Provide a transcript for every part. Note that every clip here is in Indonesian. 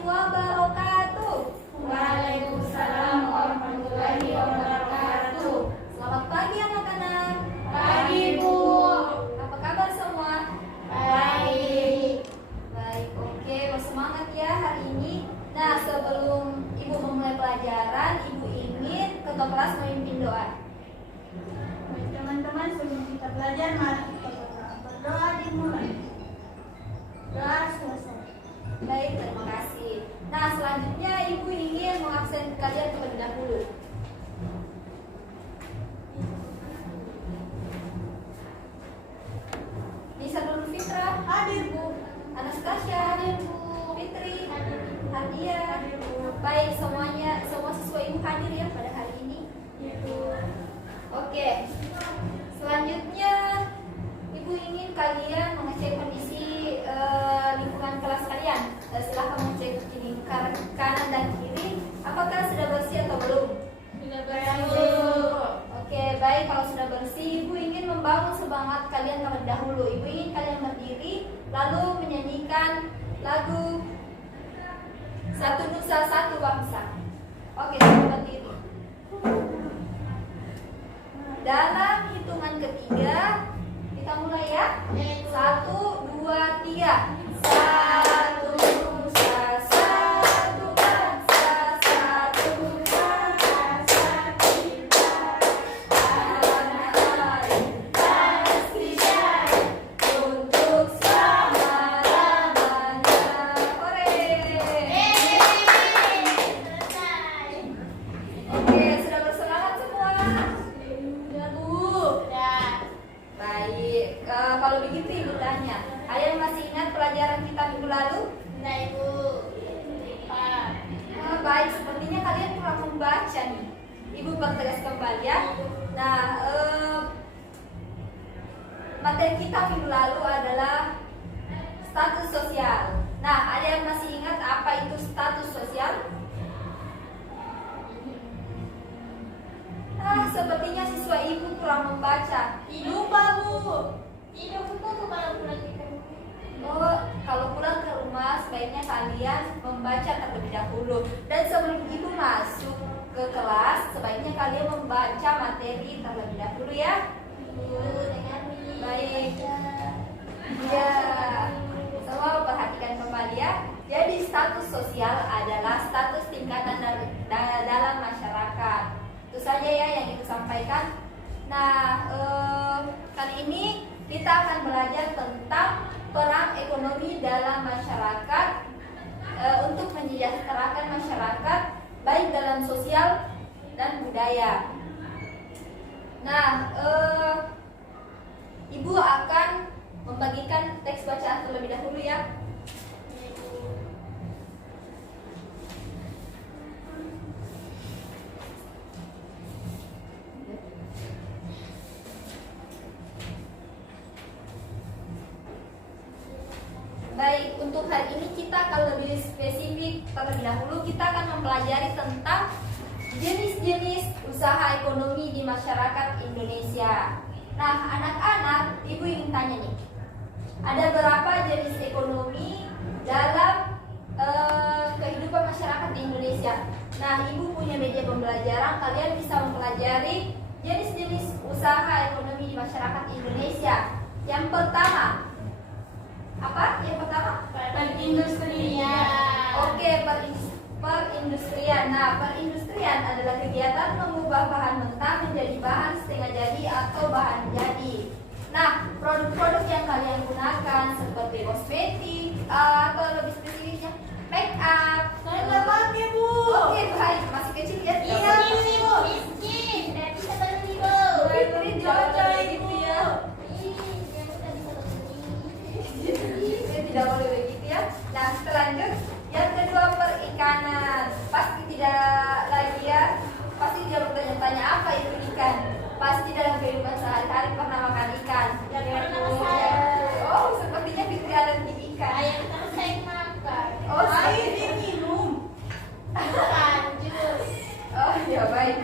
wabarakatuh. Waalaikumsalam warahmatullahi wabarakatuh. Selamat pagi anak-anak. Pagi, Bu. Apa kabar semua? Baik. Baik, oke, bersemangat ya hari ini. Nah, sebelum Ibu memulai pelajaran, Ibu ingin ketua kelas memimpin doa. Teman-teman, sebelum kita belajar, mari kita berdoa dimulai. Doa selesai. Baik, terima kasih. Nah, selanjutnya Ibu ingin mengabsen kalian terlebih dahulu. Bisa dulu Fitra. Hadir, Bu. Anastasia. Hadir, Bu. Fitri. Hadir. Hadia. Hadir, Bu. Baik, semuanya, semua siswa Ibu hadir ya pada hari ini. Ya, Bu. Oke. Selanjutnya Ibu ingin kalian mengecek kondisi lingkungan kelas kalian. Silahkan mengecek kanan dan kiri. Apakah sudah bersih atau belum? Sudah bersih. Oke, baik. Kalau sudah bersih, Ibu ingin membangun semangat kalian terlebih dahulu. Ibu ingin kalian berdiri, lalu menyanyikan lagu Satu Nusa Satu Bangsa. Oke, sudah berdiri. Dalam hitungan ketiga, kita mulai ya. 1, 2, 3. Satu Nusa Satu Bangsa, satu bahasa kita. Hari pasti jadi untuk selama-lamanya. Hore! Selesai. Oke, sudah bersemangat semua? Sudah, Bu. Baik, kalau begitu Ibu tanya, kalian masih ingat pelajaran kita minggu lalu? Sudah, Ibu. Baik, sepertinya kalian kurang membaca nih. Ibu pertegas kembali ya. Nah, materi kita minggu lalu adalah status sosial. Nah, ada yang masih ingat apa itu status sosial? Sepertinya siswa Ibu kurang membaca. Lupa, Bu. Tidak buku kalau pulang kita. Oh, kalau pulang ke rumah sebaiknya kalian membaca terlebih dahulu. Dan sebelum Ibu masuk ke kelas, sebaiknya kalian membaca materi terlebih dahulu ya. Bu, dengan ini. Baik. Ya, semua perhatikan kembali ya. Jadi status sosial adalah status tingkatan dalam masyarakat. Itu saja ya yang Ibu sampaikan. Nah, kali ini kita akan belajar tentang peran ekonomi dalam masyarakat untuk mensejahterakan masyarakat baik dalam sosial dan budaya. Nah, Ibu akan membagikan teks bacaan terlebih dahulu ya. Baik, untuk hari ini kita akan lebih spesifik. Terlebih dahulu kita akan mempelajari tentang jenis-jenis usaha ekonomi di masyarakat Indonesia. Nah, anak-anak, Ibu ingin tanya nih, ada berapa jenis ekonomi dalam kehidupan masyarakat di Indonesia? Nah, Ibu punya media pembelajaran, kalian bisa mempelajari jenis-jenis usaha ekonomi di masyarakat Indonesia. Yang pertama, apa? Yang pertama? Perindustrian. Oke, perindustrian. Nah, perindustrian adalah kegiatan mengubah bahan mentah menjadi bahan setengah jadi atau bahan jadi. Nah, produk-produk yang kalian gunakan seperti kosmetik atau lebih spesifiknya make up. Saya nggak pakai, Bu. Oke, baik. Masih kecil ya? Iya, ini, Bu. Miskin. Tidak bisa beli, Bu. Baik, jangan gitu ya. Tidak boleh begitu ya. Nah, selanjut yang kedua perikanan. Pasti tidak lagi ya. Pasti dia bertanya-tanya apa itu ikan. Pasti dalam kehidupan sehari-hari pernah makan ikan. Ya, Ya, pernah Bu. saya. Oh, sepertinya Fitri alergi ikan. Ayam terus saya makan. Oh, air diminum. Bukan jus. Oh, ya baik.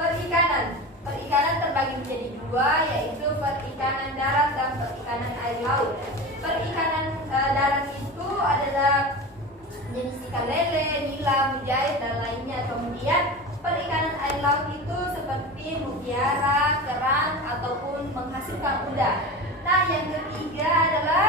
Perikanan. Perikanan terbagi menjadi dua, yaitu perikanan darat dan perikanan air laut. Perikanan darat itu adalah jenis ikan lele, nila, mujair, dan lainnya. Kemudian perikanan air laut itu seperti mutiara, kerang, ataupun menghasilkan udang. Nah, yang ketiga adalah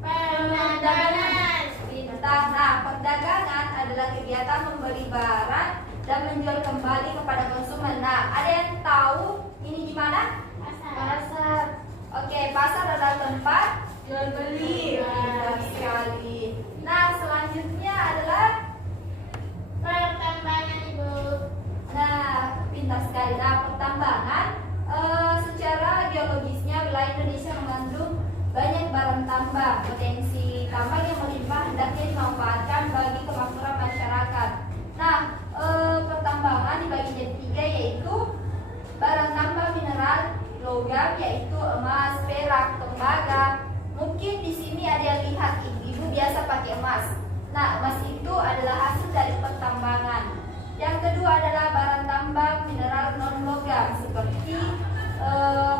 Perdagangan. pintar. Nah, perdagangan adalah kegiatan membeli barang dan menjual kembali kepada konsumen. Nah, ada yang tahu ini di mana? Pasar. Oke, pasar adalah tempat Jual beli. Pintar sekali. Nah, selanjutnya adalah Pertambangan, Ibu. nah, pintar sekali. Nah, pertambangan secara geologisnya wilayah Indonesia mengandung banyak barang tambang. Potensi tambang yang melimpah hendaknya dimanfaatkan bagi kemakmuran masyarakat. Nah, pertambangan dibagi jadi tiga, yaitu barang tambang mineral, logam, yaitu emas, perak, tembaga. Mungkin di sini ada yang lihat ibu biasa pakai emas. Nah, emas itu adalah hasil dari pertambangan. Yang kedua adalah barang tambang mineral non logam seperti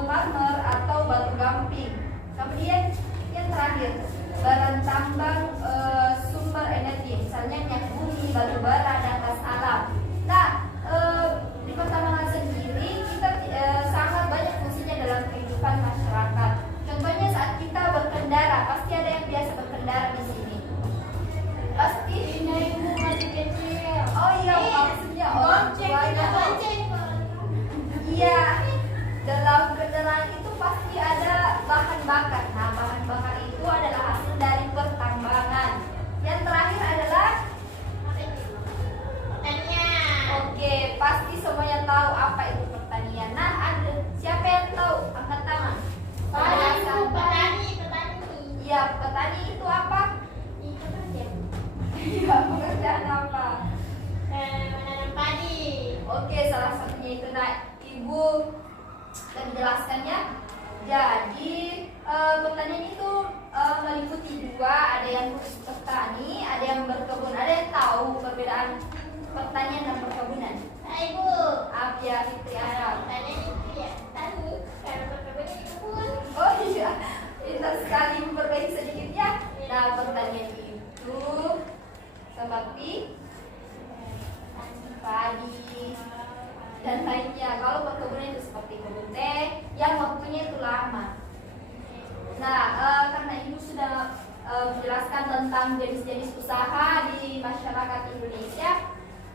marmer atau batu gamping. Kemudian yang terakhir barang tambang sumber energi, misalnya minyak bumi, batu bara, dan gas alam. Nah, di pertambangan sendiri kita sangat banyak fungsinya dalam kehidupan masyarakat. Contohnya saat kita berkendara, pasti ada yang biasa berkendara di sini. Pasti Ini Ibu masih kecil. oh iya, maksudnya orang tuanya. Iya, dalam kendaraan itu pasti ada bahan bakar. Nah, bahan bakar itu adalah hasil dari pertambangan. Yang terakhir adalah Pertanian. oke, pasti semuanya tahu apa itu pertanian. Nah, ada siapa yang tahu? Angkat tangan. Petani. Iya, petani itu apa? Itu kerja. Iya, pekerjaan apa? Menanam padi. Oke, salah satunya itu. Nah, Ibu akan menjelaskannya. Jadi, pertanian itu meliputi dua, ada yang khusus petani, ada yang berkebun. Ada yang tahu perbedaan pertanian dan perkebunan? Nah, Ibu. Ya, Fitri Arab. Pertanian itu ya tani, karena perkebunan itu kebun. Oh iya, pintar sekali memperbaiki sedikitnya. Nah, pertanian itu seperti padi dan lainnya. Kalau perkebunan itu seperti kebun teh yang waktunya itu lama. Nah, karena Ibu sudah menjelaskan tentang jenis-jenis usaha di masyarakat Indonesia,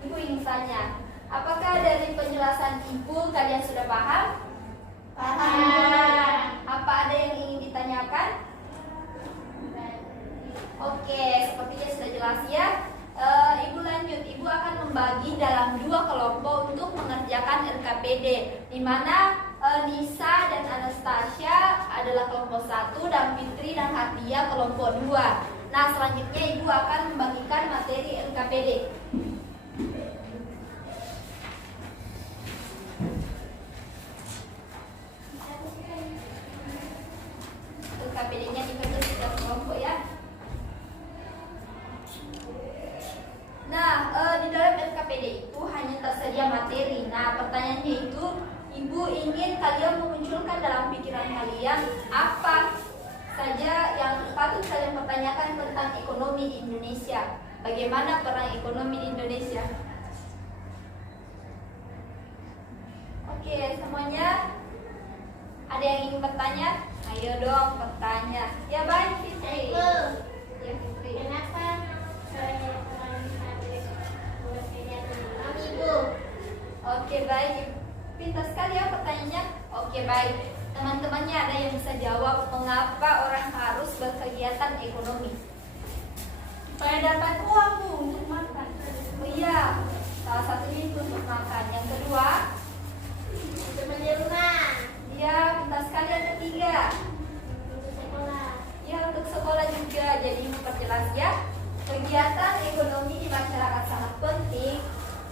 Ibu ingin tanya, apakah dari penjelasan Ibu kalian sudah paham? Paham. Apa ada yang ingin ditanyakan? Oke, sepertinya sudah jelas ya. Ibu lanjut. Ibu akan membagi dalam dua kelompok untuk mengerjakan RKPD, di mana Nisa dan Anastasia adalah kelompok 1 dan Fitri dan Hatia kelompok 2. Nah, selanjutnya Ibu akan membagikan materi RKPD. RKPD-nya dibagi tiga kelompok ya. Nah, di dalam RKPD itu hanya tersedia materi. Nah, pertanyaannya itu, Ibu ingin kalian memunculkan dalam pikiran kalian apa saja yang patut kalian pertanyakan tentang ekonomi di Indonesia. Bagaimana peran ekonomi di Indonesia? Oke, semuanya ada yang ingin bertanya? Ayo dong bertanya. Ya baik, Fitri. Ibu. Ya, Fitri. Kenapa saya harus buat kegiatan ekonomi, Ibu? Oke, baik. Pintar sekali ya pertanyaannya. Oke, baik. Teman-temannya ada yang bisa jawab mengapa orang harus berkegiatan ekonomi? Supaya dapat uang Bu untuk makan. Oh iya, salah satunya itu untuk makan. Yang kedua, Untuk di rumah. dia pintar sekali. Yang ketiga, Untuk sekolah. ya untuk sekolah juga. Jadi memperjelas ya, kegiatan ekonomi di masyarakat sangat penting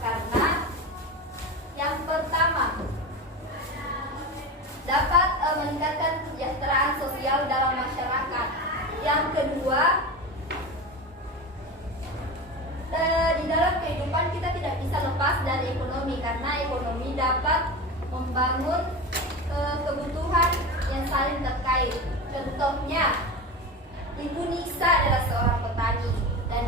karena yang pertama dapat meningkatkan kesejahteraan sosial dalam masyarakat. Yang kedua, di dalam kehidupan kita tidak bisa lepas dari ekonomi karena ekonomi dapat membangun kebutuhan yang saling terkait. Contohnya, Ibu Nisa adalah seorang petani dan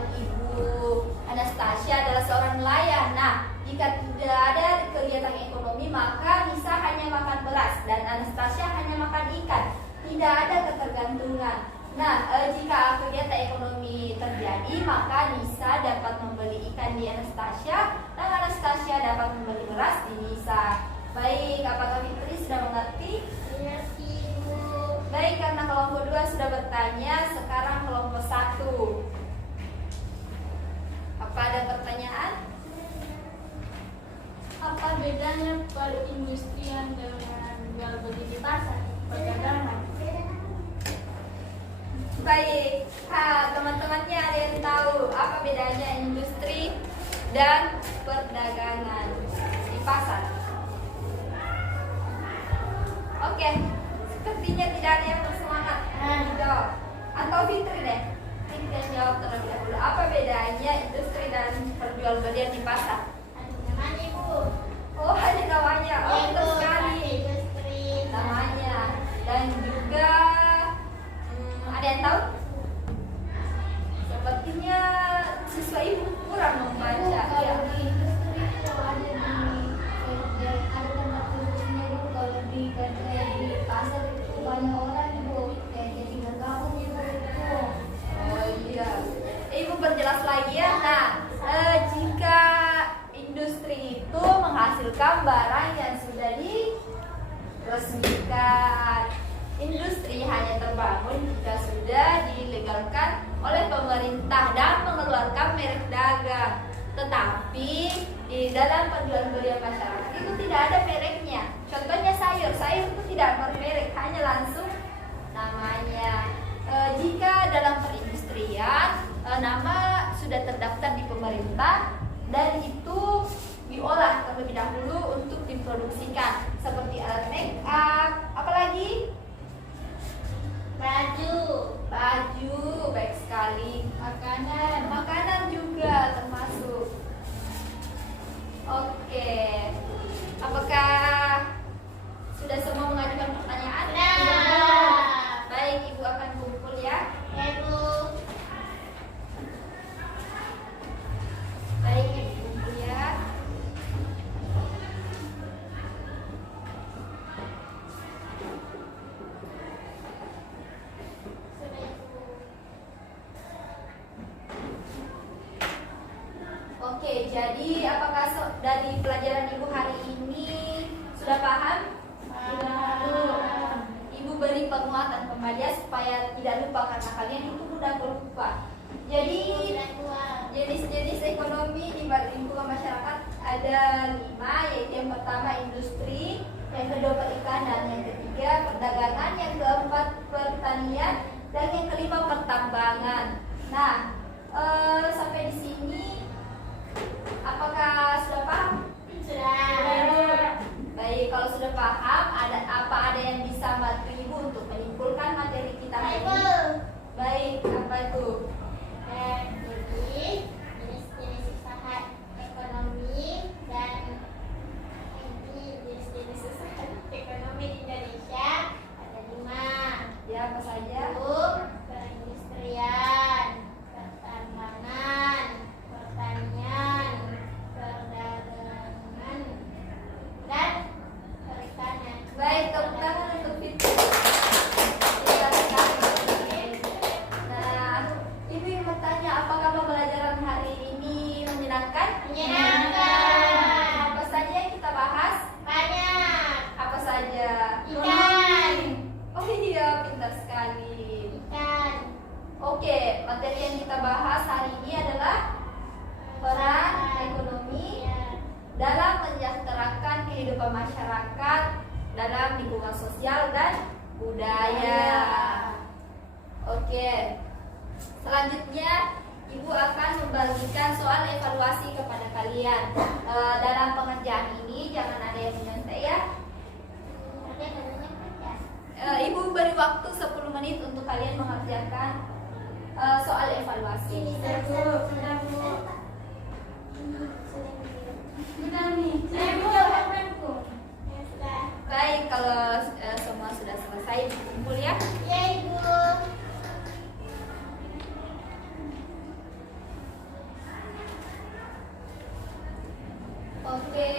tidak ada kegiatan ekonomi, maka Nisa hanya makan beras dan Anastasia hanya makan ikan. Tidak ada ketergantungan. Nah, jika kegiatan ekonomi terjadi, maka Nisa dapat membeli ikan di Anastasia dan Anastasia dapat membeli beras di Nisa. Baik, apakah Fitri sudah mengerti? Iya, Ibu. Baik, karena kelompok 2 sudah bertanya, sekarang kelompok 1. Apa ada pertanyaan? Apa bedanya perindustrian dengan jual beli di pasar? Perdagangan. Baik, teman-temannya ada yang tahu apa bedanya industri dan perdagangan di pasar? Oke, sepertinya tidak ada yang bersemangat menjawab. Atau Fitri deh, Fitri yang jawab terlebih dahulu. Apa bedanya industri dan perjualbelian di pasar? Ada namanya, Ibu. Oh, ada namanya. Oh, Ya, betul Ibu, sekali. industri. Namanya. Dan juga ada yang tahu? Sepertinya siswa ibu kurang membaca. Kalau Ya. di industri itu ada tempat duduknya, Ibu. Kalau di pasar itu banyak orang, Ibu. Kayak jadi bergabung, Ibu. Oh iya. Ibu perjelas lagi ya. Nah, jika industri itu menghasilkan barang yang sudah diresmikan. Industri hanya terbangun jika sudah dilegalkan oleh pemerintah dan mengeluarkan merek dagang. Tetapi di dalam penjualbelian masyarakat itu tidak ada mereknya. Contohnya sayur itu tidak bermerek, hanya langsung namanya. Jika dalam perindustrian nama sudah terdaftar di pemerintah dan itu diolah terlebih dahulu untuk diproduksikan seperti alat make up, apalagi baju, baik sekali. Makanan juga termasuk. Oke, apakah sudah semua mengajukan pertanyaan? Baik, ibu akan kumpul ya. Baik, ibu kumpul ya. Oke, jadi apakah dari pelajaran ibu hari ini sudah paham? Ibu beri penguatan kembali supaya tidak lupa karena kalian itu mudah lupa. Jadi jenis-jenis ekonomi di lingkungan masyarakat ada 5, yaitu yang pertama industri, yang kedua perikanan, yang ketiga perdagangan, yang keempat pertanian, dan yang kelima pertambangan. Nah, sampai di sini apakah sudah paham? Baik, kalau sudah paham, ada yang bisa bantu ibu untuk menyimpulkan materi kita hari ini? Baik, apa itu? Jadi jenis-jenis usaha ekonomi dan jenis-jenis usaha ekonomi di Indonesia ada 5. Ya, apa saja? Perindustrian, pertambangan, pertanian, perdagangan, dan perikanan. Baik, tepuk tangan untuk Fitri. Terima kasih. Nah, ibu ingin bertanya, apakah pembelajaran hari ini menyenangkan? Menyenangkan. Apa saja yang kita bahas? Banyak. Apa saja? Ikan. Oh iya, pintar sekali. Ikan. Oke, materi yang kita bahas hari ini adalah peran ekonomi dalam mensejahterakan kehidupan masyarakat dalam lingkungan sosial dan budaya. Oke, selanjutnya ibu akan membagikan soal evaluasi kepada kalian. Dalam pengerjaan ini jangan ada yang menyontek ya. Ibu beri waktu 10 menit untuk kalian mengerjakan soal evaluasi. Baik, kalau semua sudah selesai kumpul ya. Ya, Ibu. Oke,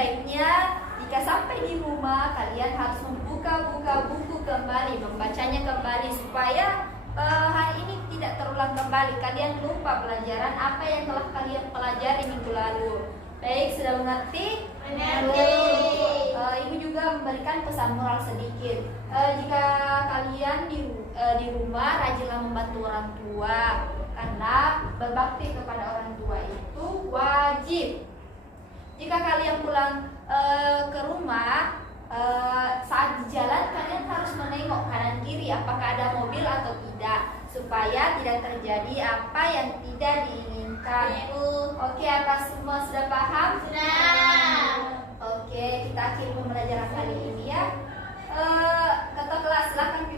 sebaiknya jika sampai di rumah kalian harus membuka-buka buku kembali, membacanya kembali supaya hari ini tidak terulang kembali. Kalian lupa pelajaran apa yang telah kalian pelajari minggu lalu. Baik, sudah mengerti? Mengerti. Ibu juga memberikan pesan moral sedikit. Jika kalian di rumah rajinlah membantu orang tua, karena berbakti kepada orang tua itu wajib. Jika kalian pulang ke rumah, saat di jalan kalian harus menengok kanan kiri apakah ada mobil atau tidak, supaya tidak terjadi apa yang tidak diinginkan. Oke, apa semua sudah paham? Sudah. Oke, kita akhiri pembelajaran kali ini ya. Ketua kelas, silakan